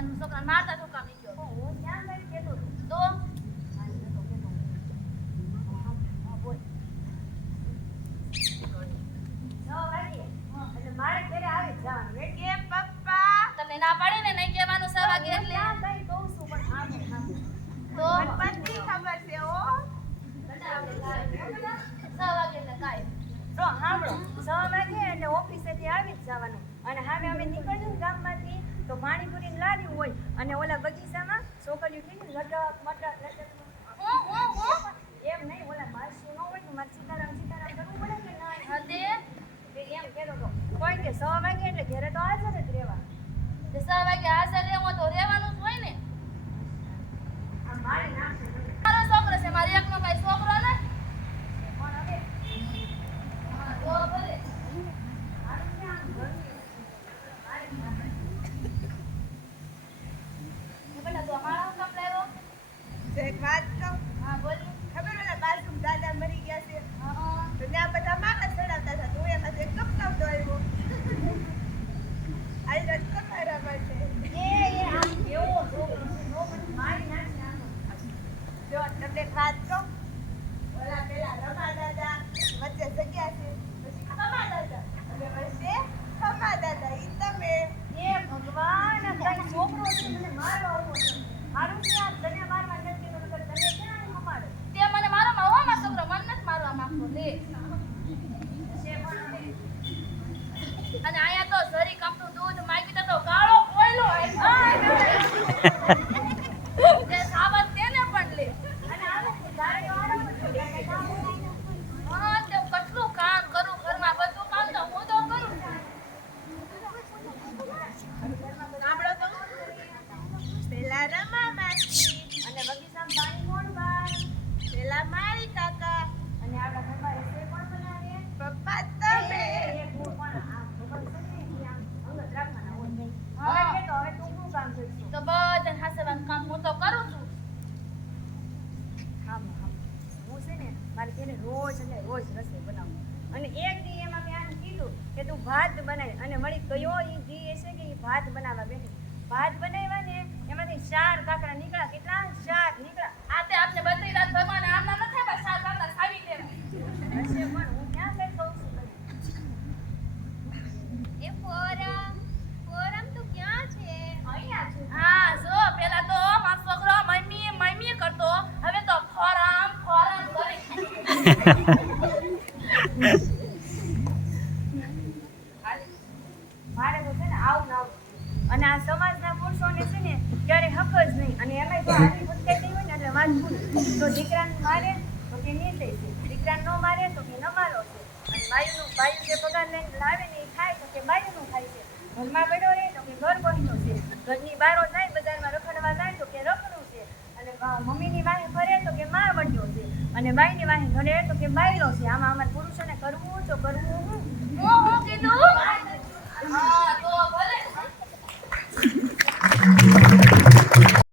મને છોકરાને મારતા શું કામ નીકળ્યો હું ક્યાં કઈ કહેતો હતો? તો મારી નતો કહેતો. હા, બોલ. 9 વાગે. એટલે મારે ઘરે આવી જ જવાનું. એ પપ્પા તમને ના પાડી ને નહીં કહેવાનું 6 વાગે હું એટલે ક્યાં કઈ કહું છું પણ હા તો બધી ખબર છે ઓ 6 વાગે એટલે કાંઈ તો સાંભળો 6 વાગે એટલે ઓફિસેથી આવી જ જવાનું અને હવે અમે નીકળ્યું ને ગામમાંથી તો પાણીપુરીની લારી હોય અને ઓલા બગીચામાં છોકરીઓ કેવી લટક મટક લટક એમ નહીં ઓલા માસી ન હોય તો મારે સીતારામ કરવું પડે કે નહીં હદે તે એમ કહેતો હતો કોઈ કે 6 વાગે એટલે ઘરે તો હાજર જ રહેવા 6 વાગે હાજર રહેવું તો રહેવાનું જ હોય ને આ મારી નાખશે તમે. મારો છોકરો છે મારી એકનો ભાઈ છોકરો ને પણ હવે હા, તો ભલે મારું ક્યાં ઘરની મારી નાખશે. બેટા તું અમારા કામ લાવ્યો એક વાત કહું હા બોલ ખબર ઓલા બાજુ દાદા મરી ગયા છે હા તો ત્યાં બધા માખા ચડાવતા હતા તો એમાંથી એક કપકાવતો આવ્યો આઈ રસ કપાયરા માટે એ આમ કેવો છોકરો છે નો પણ મારી નાખશે આનો. જો તમને એક વાત કહું ઓલા પેલા રમા દાદા વચ્ચે જગ્યા છે પછી ખમા દાદા અને વચ્ચે ખમા દાદા ઈ તમે એ ભગવાન આ કઈ છોકરો છે મને મારવા આવો છે મારું છે આ તને મારવા નથી તો તમે ક્યાં મમાડો તે મને મારો માં હો મારો છોકરો મને નથી મારવા માંગતો લે છે પણ હવે અને આયા તો જરી કપનું દૂધ માંગી તો કાળો કોયલો તે સાવત તેને પણ લે અને આવે છે ગાડીઓ આવે છે એટલે કામ થાય ને. હા તે હું કેટલું કામ કરું ઘરમાં બધું કામ તો હું તો કરું સાંભળો તો પેલા રમા માસી અને બગીચામાં પાણી કોણ બાર પેલા મારી કાકા અને આપણા ઘરમાં રસોઈ કોણ બનાવે પપ્પા તમે એક હું પણ આ ખબર છે ને કે આમ અંગત રાખવાના હોય નહીં હા. હવે કે તો હવે તું શું કામ કરશું તો બધા હાસવાનું કામ હું તો કરું છું હા હું છે ને મારે ઘરે રોજ એટલે રોજ રસોઈ બનાવું અને એક દી એમાં મેં આને કીધું કે તું ભાત બનાવી અને વળી કયો ઈ દી એ છે કે ઈ ભાત બનાવવા બેઠી ભાત બનાવ્યા ને એમાંથી 4 કાકડા નીકળ્યા કેટલા 4 નીકળ્યા આ તે આપને બધી રાત ભગવાન આમના નથી પણ સાત કાકડા ખાવી લેવા હશે પણ હું ક્યાં કઈ કહું છું તને એ ફોરમ તું ક્યાં છે અહીંયા છું હા જો પેલા તો મારો છોકરો મમ્મી મમ્મી કરતો હવે તો ફોરમ ફોરમ કરે મારે તો છે ને આવું ને આવું અને આ સમાજના પુરુષોને છે ને ક્યારે હક જ નહીં અને એમાંય તો આવી ભટકાઈ ગઈ હોય ને એટલે વાંચવું તો દીકરાને મારે તો કે નીચે છે દીકરાને ન મારે તો કે ન મારો છે અને બાયું જે પગાર લઈને લાવે ને એ ખાય તો કે બાયુંનું ખાય છે ઘરમાં પડ્યો રહે તો કે ઘર બહેનો છે ઘરની બારો જાય બજારમાં રખડવા જાય તો કે રખડું છે અને મમ્મીની વાહે ફરે તો કે માં વડ્યો છે અને બાઈની વાહે ઘરે તો કે બાયલો છે આમાં